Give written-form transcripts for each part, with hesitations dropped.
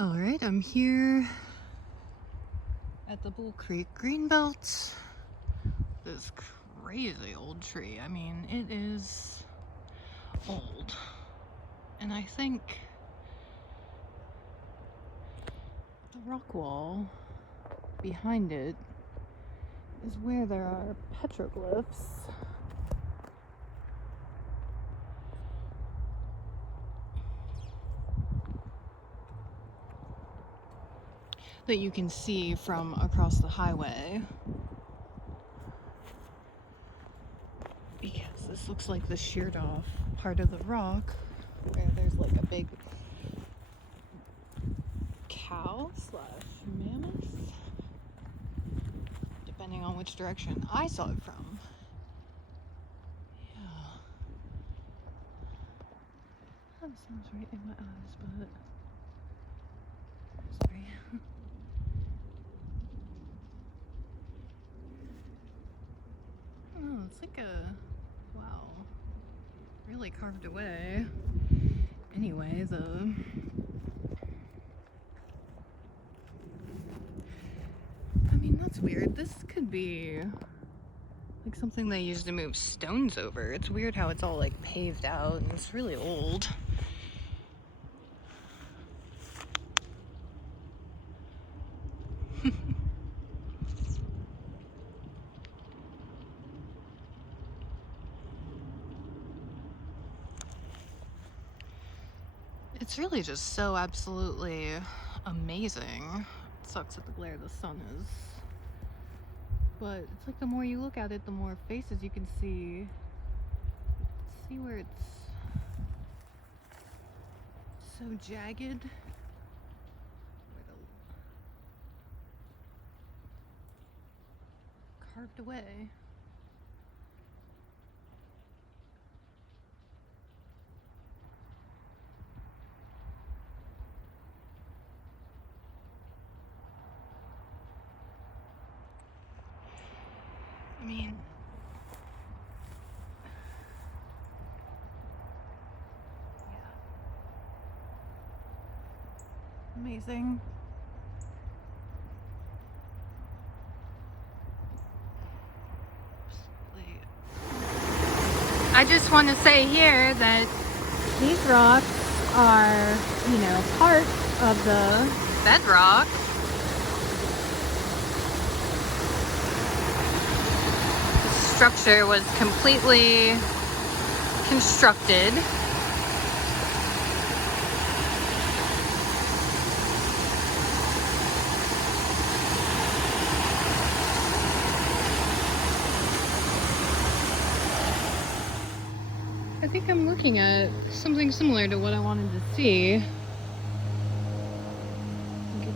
All right, I'm here at the Bull Creek greenbelt. This crazy old tree. I mean, it is old. And I think the rock wall behind it is where there are petroglyphs. That you can see from across the highway. Because this looks like the sheared off part of the rock where there's like a big cow / mammoth, depending on which direction I saw it from. Yeah. That sounds right in my eyes, but sorry. Oh, it's like a, wow, really carved away. Anyway, I mean, that's weird. This could be like something they used to move stones over. It's weird how it's all like paved out and it's really old. It's really just so absolutely amazing. It sucks that the glare of the sun is. But it's like the more you look at it, the more faces you can see. See where it's so jagged. Carved away. I mean, yeah. Amazing. I just want to say here that these rocks are, part of the bedrock. The structure was completely constructed. I think I'm looking at something similar to what I wanted to see. It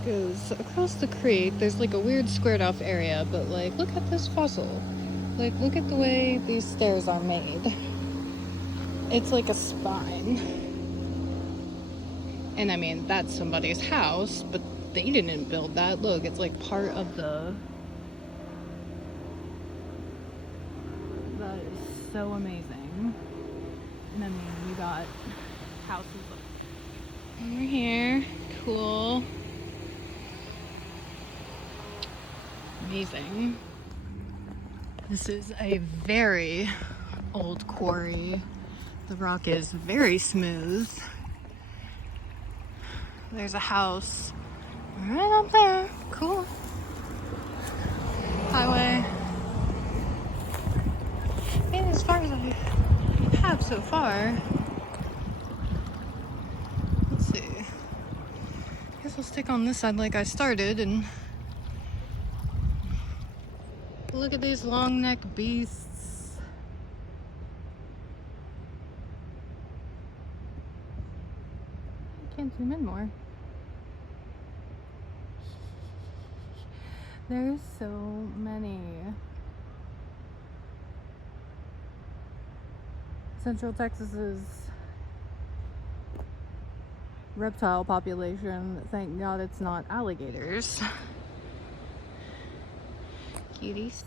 goes across the creek. There's like a weird squared off area, but like, look at this fossil. Like, look at the way these stairs are made. It's like a spine. And I mean, that's somebody's house, but they didn't build that. Look, it's like part of the... That is so amazing. And I mean, you got houses over here. Cool. Amazing. This is a very old quarry. The rock is very smooth. There's a house right up there. Cool. Highway. And as far as I have so far, let's see. Guess I'll stick on this side like I started and look at these long neck beasts. I can't zoom in more. There's so many. Central Texas's reptile population, thank God it's not alligators. Cuties.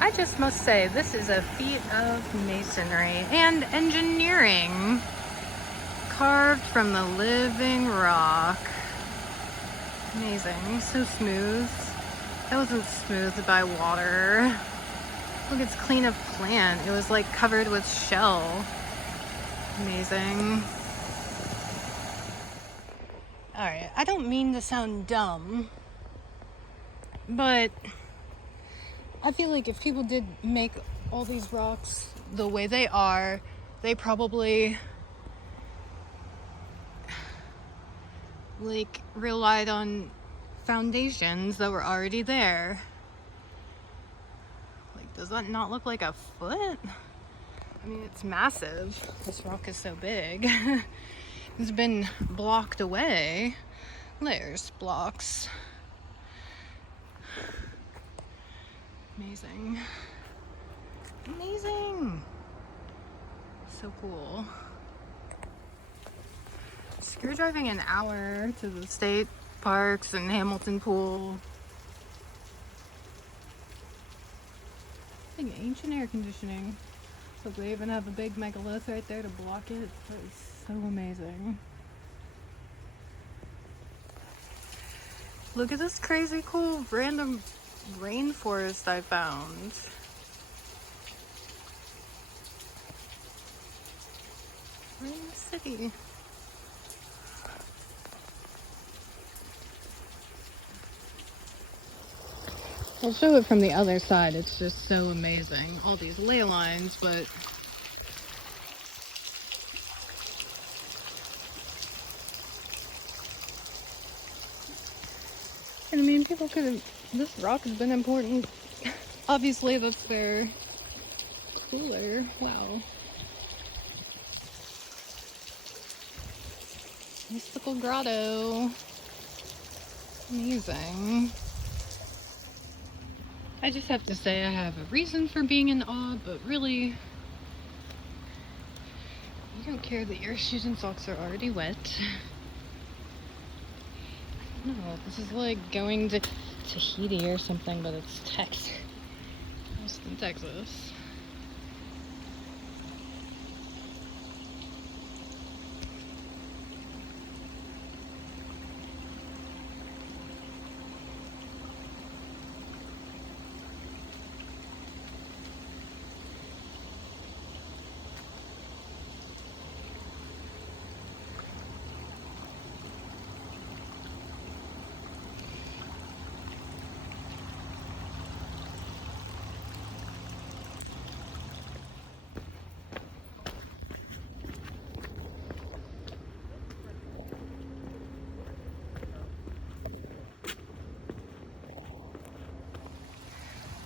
I just must say, this is a feat of masonry and engineering. carved from the living rock. Amazing. So smooth. That wasn't smoothed by water. Look, it's clean of plant. It was like covered with shell. Amazing. Alright, I don't mean to sound dumb, but I feel like if people did make all these rocks the way they are, they probably like relied on foundations that were already there. Like, does that not look like a foot? I mean, it's massive. This rock is so big. It's been blocked away. There's blocks. Amazing. Amazing. So cool. You're driving an hour to the state parks and Hamilton Pool. I think ancient air conditioning. Look, they even have a big megalith right there to block it. It's so amazing. Look at this crazy cool random rainforest I found. We're in the city. I'll show it from the other side. It's just so amazing. All these ley lines, but and I mean, people could have, this rock has been important. Obviously, that's their cooler. Wow. Mystical grotto. Amazing. I just have to say I have a reason for being in awe, but really, you don't care that your shoes and socks are already wet. No, this is like going to Tahiti or something, but it's Texas. Austin, Texas.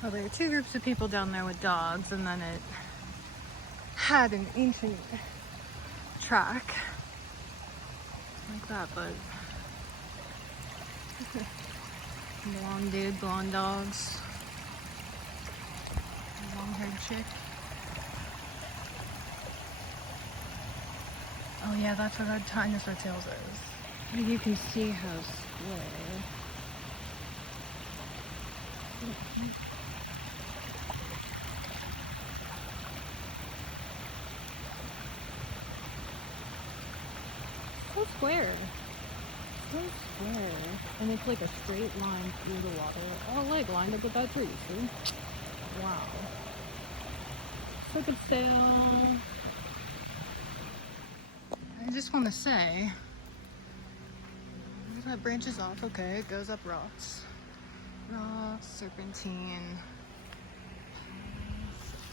Well, there are two groups of people down there with dogs, and then it had an ancient track like that, but blonde dude, blonde dogs, long-haired chick. Oh yeah, that's what Red Dinosaur Tails is. You can see how square. So square. So square. And it's like a straight line through the water. Oh, like lined up with that tree, see? Wow. Crooked sail. I just want to say, that branches off, okay, it goes up rocks. Rocks, serpentine.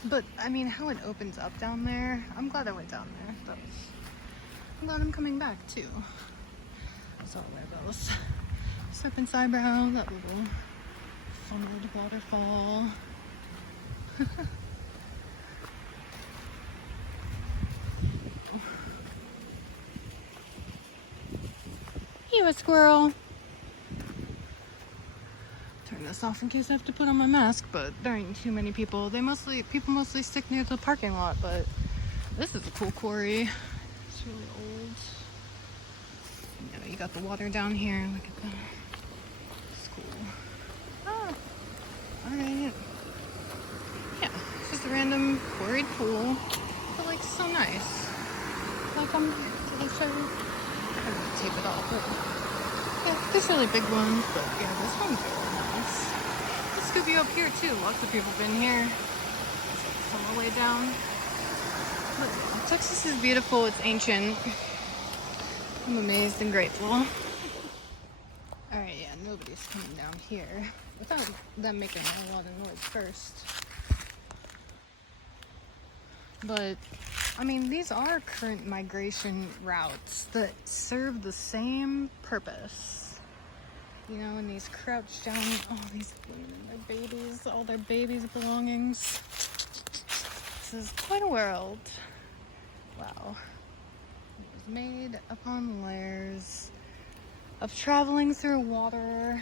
But, I mean, how it opens up down there, I'm glad I went down there. I'm glad I'm coming back, too. So there goes Serpent's Eyebrow, that little funneled waterfall. You a squirrel. Turn this off in case I have to put on my mask, but there ain't too many people. People mostly stick near the parking lot, but this is a cool quarry. It's really old. You know, you got the water down here. Look at that. It's cool. Ah, alright. Yeah, it's just a random quarried pool, but like so nice. Like little show. I'm gonna tape it off, but yeah, there's really big ones, but yeah, this one's really nice. Let's scoop you up here too. Lots of people have been here. It's on the way down. But yeah, Texas is beautiful. It's ancient. I'm amazed and grateful. Alright, yeah, nobody's coming down here without them making a lot of noise first. But, I mean, these are current migration routes that serve the same purpose. You know, and these crouched down, all these women and their babies, all their babies' belongings. This is quite a world. Wow. It was made upon layers of traveling through water.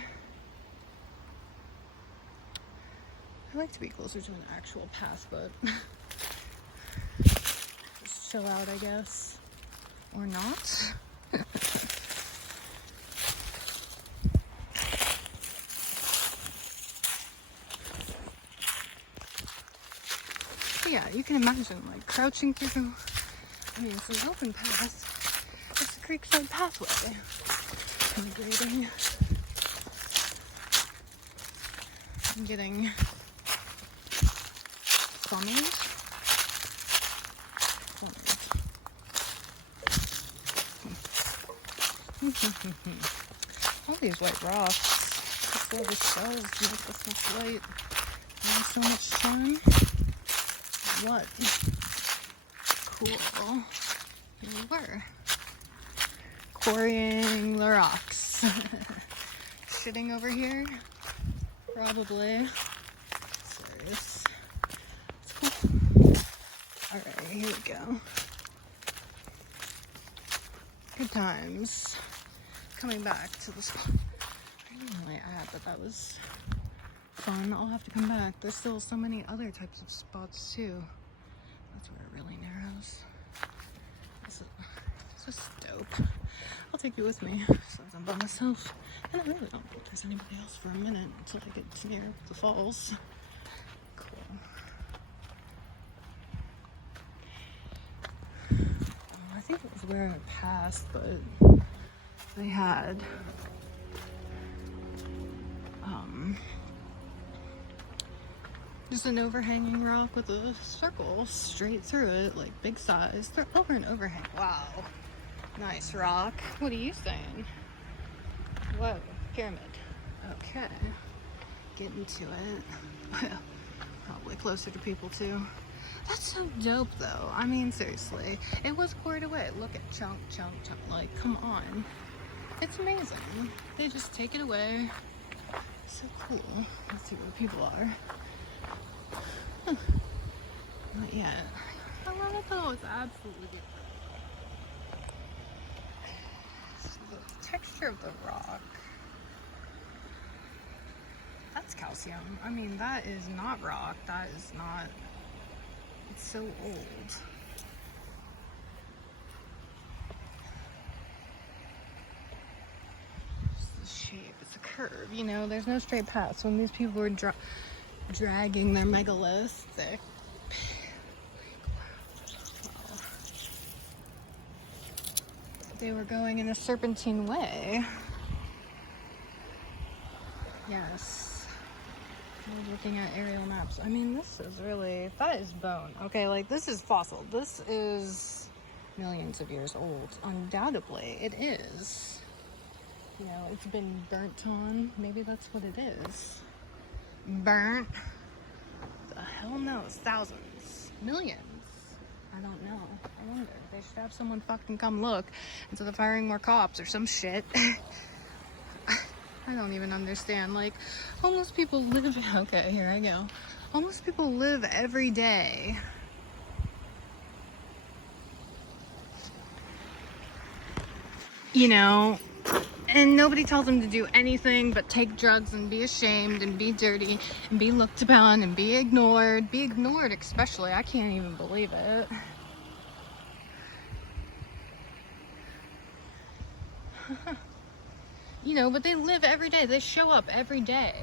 I like to be closer to an actual path, but just chill out, I guess. Or not. But yeah, you can imagine like crouching through, I mean, it's an open path. It's a creekside pathway. Migrating. I'm getting summoned. All these white rocks. That's all the shells make this much light. And so much sun. What? Cool. Here we were. Quarrying the rocks. Shitting over here? Probably. Serious. It's cool. Alright, here we go. Good times. Coming back to the spot I didn't really add, but that was fun. I'll have to come back. There's still so many other types of spots too. That's where it really narrows. This is dope. I'll take you with me since I'm by myself. And I really don't think there's anybody else for a minute until I get to near the falls. Cool. I think it was where I passed, but they had just an overhanging rock with a circle straight through it, like big size. They're over an overhang. Wow. Nice rock. What are you saying? Whoa, pyramid. Okay. Getting to it. Probably closer to people too. That's so dope though. I mean, seriously. It was quarried away. Look at chunk, chunk, chunk. Like, come on. It's amazing. They just take it away. So cool. Let's see where the people are. Huh. Not yet. I love it though. It's absolutely beautiful. The texture of the rock. That's calcium. I mean, that is not rock. That is not. It's so old. It's the shape. It's a curve. You know, there's no straight path. So when these people were dragging their megaliths, they were going in a serpentine way. Yes. I was looking at aerial maps. I mean, this is really, that is bone. Okay, like this is fossil. This is millions of years old. Undoubtedly, it is. You know, it's been burnt on. Maybe that's what it is. Burnt. The hell knows. Thousands. Millions. I don't know. I wonder. They should have someone fucking come look instead of firing more cops or some shit. I don't even understand. Like, homeless people live. Okay, here I go. Homeless people live every day. You know, and nobody tells them to do anything but take drugs and be ashamed and be dirty and be looked upon and be ignored. Be ignored, especially. I can't even believe it. You know, but they live every day. They show up every day.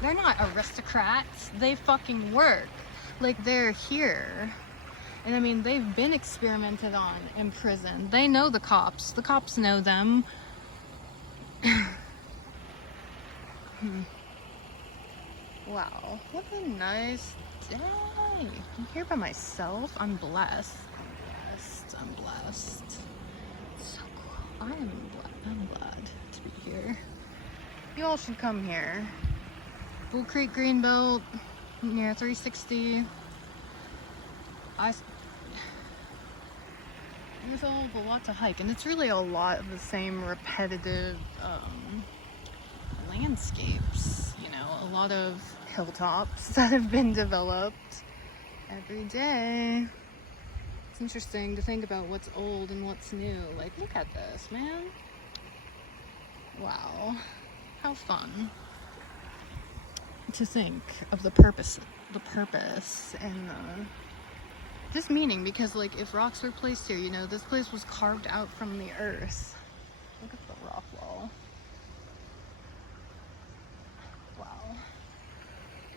They're not aristocrats. They fucking work. Like, they're here. And I mean, they've been experimented on in prison. They know the cops. The cops know them. Wow, what a nice day. I'm here by myself. I'm blessed. I'm blessed. So cool. I'm glad to be here. You all should come here. Bull Creek Greenbelt near 360. There's a lot to hike, and it's really a lot of the same repetitive landscapes. You know, a lot of hilltops that have been developed every day. It's interesting to think about what's old and what's new. Like, look at this, man. Wow, how fun to think of the purpose and this meaning, because like if rocks were placed here, you know, this place was carved out from the earth. Look at the rock wall. Wow.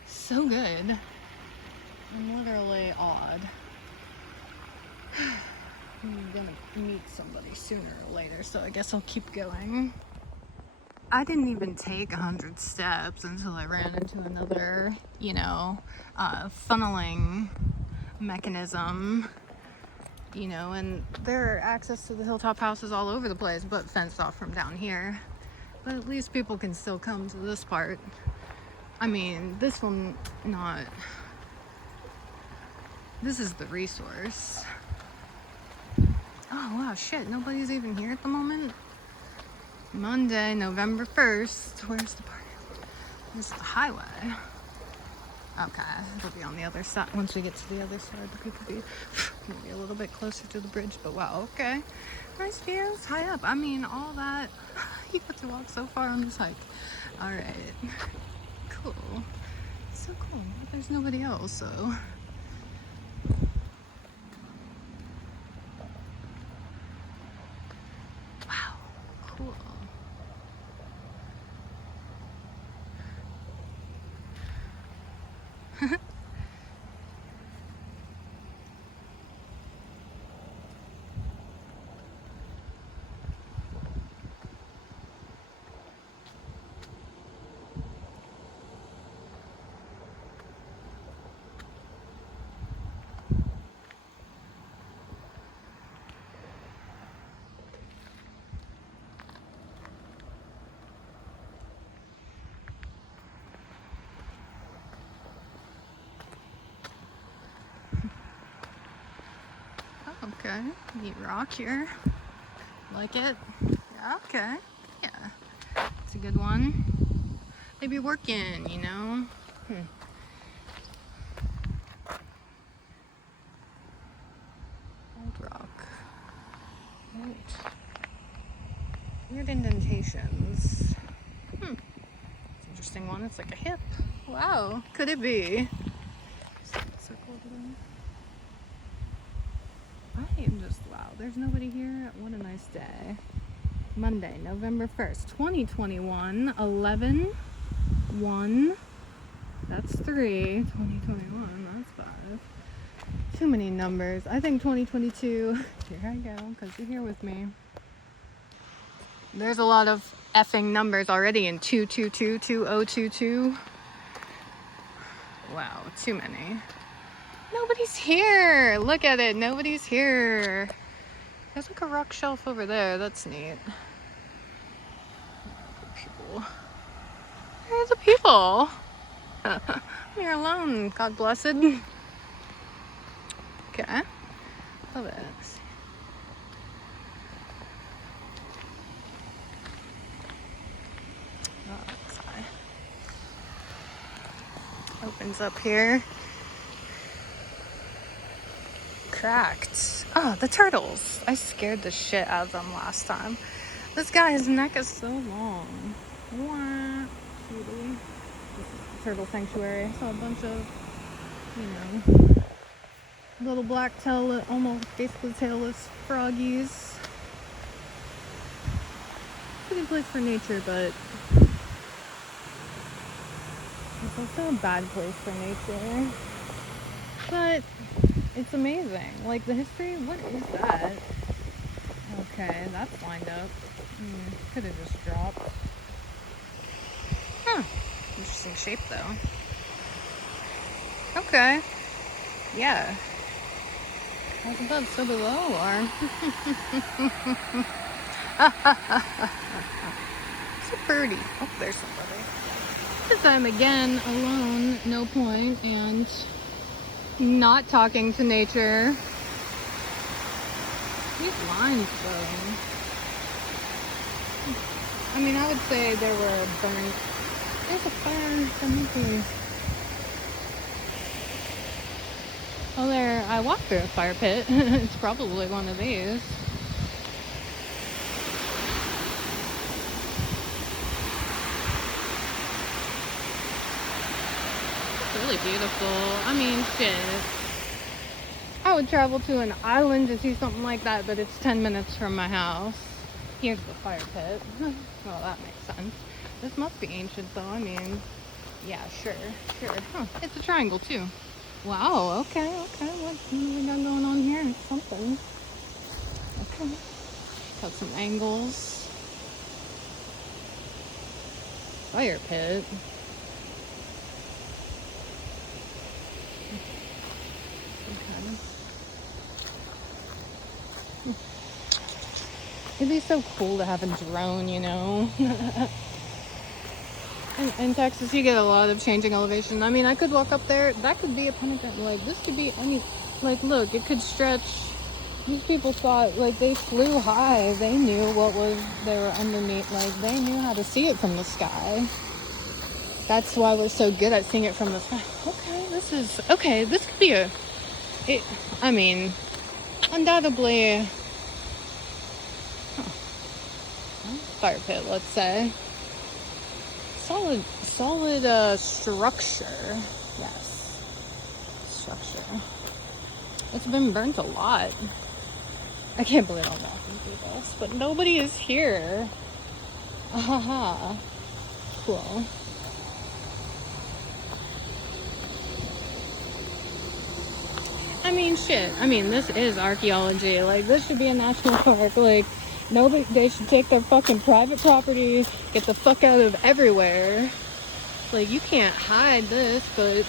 So good. I'm literally awed. I'm gonna meet somebody sooner or later, so I guess I'll keep going. I didn't even take 100 steps until I ran into another, you know, funneling mechanism, you know, and there are access to the hilltop houses all over the place, but fenced off from down here. But at least people can still come to this part. I mean, this one, not. This is the resource. Oh, wow, shit, nobody's even here at the moment? Monday, November 1st. Where's the park? This is the highway. Okay, it'll be on the other side. Once we get to the other side, the people be maybe a little bit closer to the bridge, but wow, okay. Nice views, high up. I mean, all that. You got to walk so far on this hike. All right. Cool. So cool. There's nobody else, so. Wow, cool. Okay, neat rock here. Like it? Yeah, okay. Yeah, it's a good one. They be working, you know? Old rock. Right. Weird indentations. It's an interesting one. It's like a hip. Wow, could it be? Circle over there. I am just, wow, there's nobody here. What a nice day. Monday, November 1st, 2021, 11/1. That's 3. 2021, that's 5. Too many numbers. I think 2022. Here I go, because you're here with me. There's a lot of effing numbers already in 222, 2022. Wow, too many. Nobody's here. Look at it. Nobody's here. There's like a rock shelf over there. That's neat. People. Where are the people? You're alone. God blessed. Okay. Love it. Oh, sorry. Opens up here. Cracked. Oh, the turtles. I scared the shit out of them last time. This guy's neck is so long. Wah. This is the turtle sanctuary. I saw a bunch of, you know, little black tail, almost basically tailless froggies. It's a good place for nature, but it's also a bad place for nature. But It's amazing. Like, the history, what is that? Okay, that's lined up. Could have just dropped. Huh. Interesting shape, though. Okay. Yeah. As above, so below, or... So pretty. Oh, there's somebody. Because I'm again alone, no point, and not talking to nature. These lines, though. I mean, I would say there were burnt. There's a fire somewhere. Oh, there. I walked through a fire pit. It's probably one of these. Really beautiful. I mean, shit. I would travel to an island to see something like that, but it's 10 minutes from my house. Here's the fire pit. Well, that makes sense. This must be ancient, though. I mean, yeah, sure. Huh, it's a triangle, too. Wow, okay. What do we got going on here? It's something. Okay. Got some angles. Fire pit. It'd be so cool to have a drone, you know? In Texas, you get a lot of changing elevation. I mean, I could walk up there. That could be a pentagram. Like, this could be any... Like, look, it could stretch. These people thought, like, they flew high. They knew they were underneath. Like, they knew how to see it from the sky. That's why we're so good at seeing it from the sky. Okay, this could be I mean, undoubtedly... Fire pit, let's say. Solid structure. Yes. Structure. It's been burnt a lot. I can't believe I'm walking through this, but nobody is here. Haha. Cool. I mean, shit. I mean, this is archaeology. Like, this should be a national park. Like, they should take their fucking private property, get the fuck out of everywhere. Like, you can't hide this, but...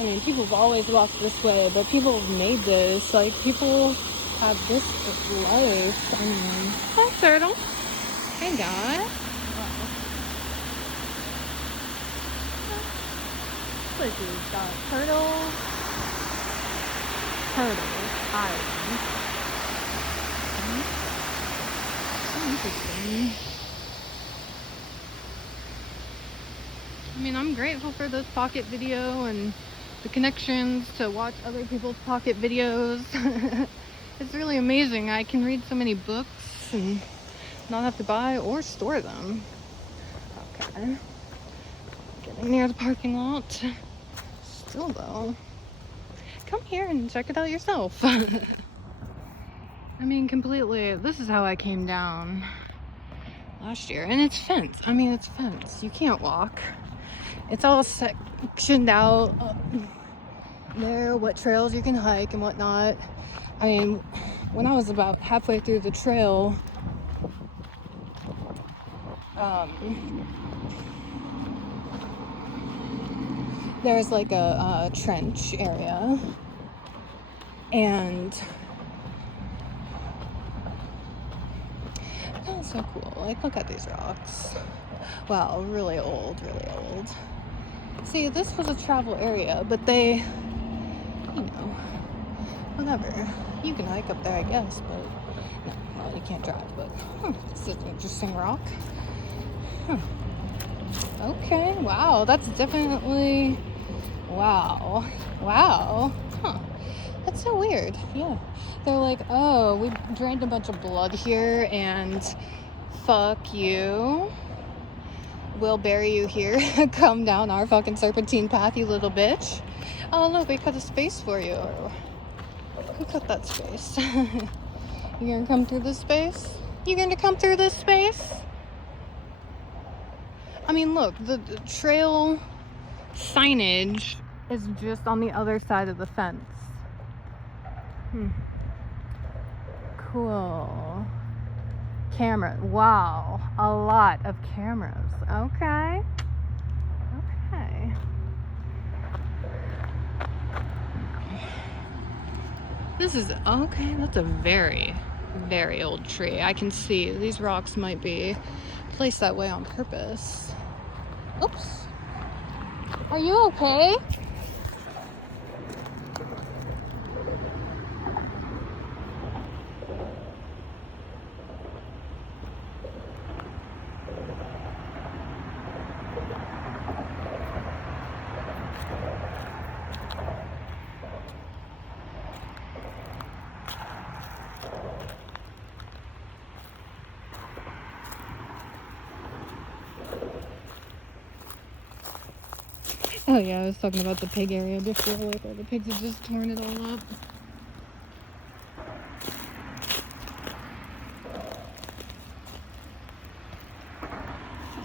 I mean, people have always walked this way, but people have made this. Like, people have this life. I mean... Hi, turtle. Hey, guy. Look, we've got turtle island. Interesting. I mean, I'm grateful for this pocket video and the connections to watch other people's pocket videos. It's really amazing. I can read so many books and not have to buy or store them. Okay. Getting near the parking lot. Still though. Come here and check it out yourself. I mean, completely, this is how I came down last year. And it's fence. I mean, it's fence. You can't walk. It's all sectioned out there, what trails you can hike and whatnot. I mean, when I was about halfway through the trail, there was like a trench area. And that was so cool. Like, look at these rocks. Wow, really old, really old. See, this was a travel area, but they, you know, whatever. You can hike up there, I guess, but no, well, you can't drive, but this is an interesting rock. Okay, wow, that's definitely, wow, that's so weird. Yeah, they're like, oh, we drained a bunch of blood here, and fuck you. We'll bury you here. Come down our fucking serpentine path, you little bitch. Oh, look, we cut a space for you. Who cut that space? You gonna come through this space? You gonna come through this space? I mean, look, the trail signage is just on the other side of the fence. Cool. Camera. Wow. A lot of cameras. Okay. Okay. This is, okay, that's a very, very old tree. I can see these rocks might be placed that way on purpose. Oops. Are you okay? Oh yeah, I was talking about the pig area before, like where the pigs have just torn it all up.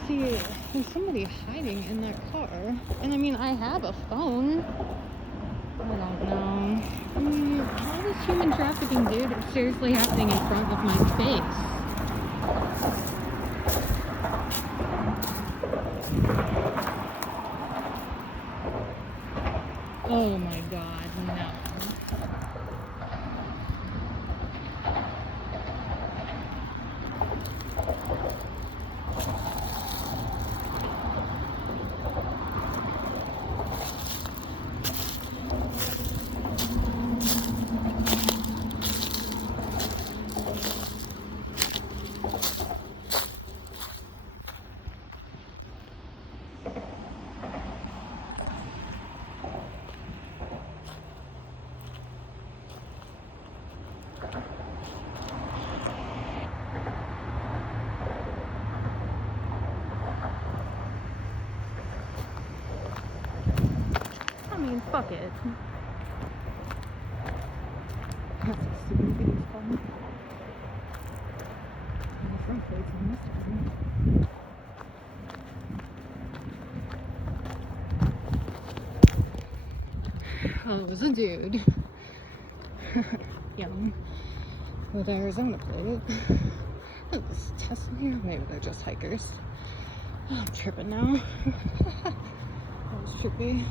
See, there's somebody hiding in that car. And I mean, I have a phone. I don't know. I mean, all this human trafficking, dude, is seriously happening in front of my face. Oh my god, no. I mean, fuck it. That's a stupid video phone. And the front plate's on this one. Oh, it was a dude. Yum. With an Arizona plate. That was testing. Maybe they're just hikers. Oh, I'm tripping now. That was trippy.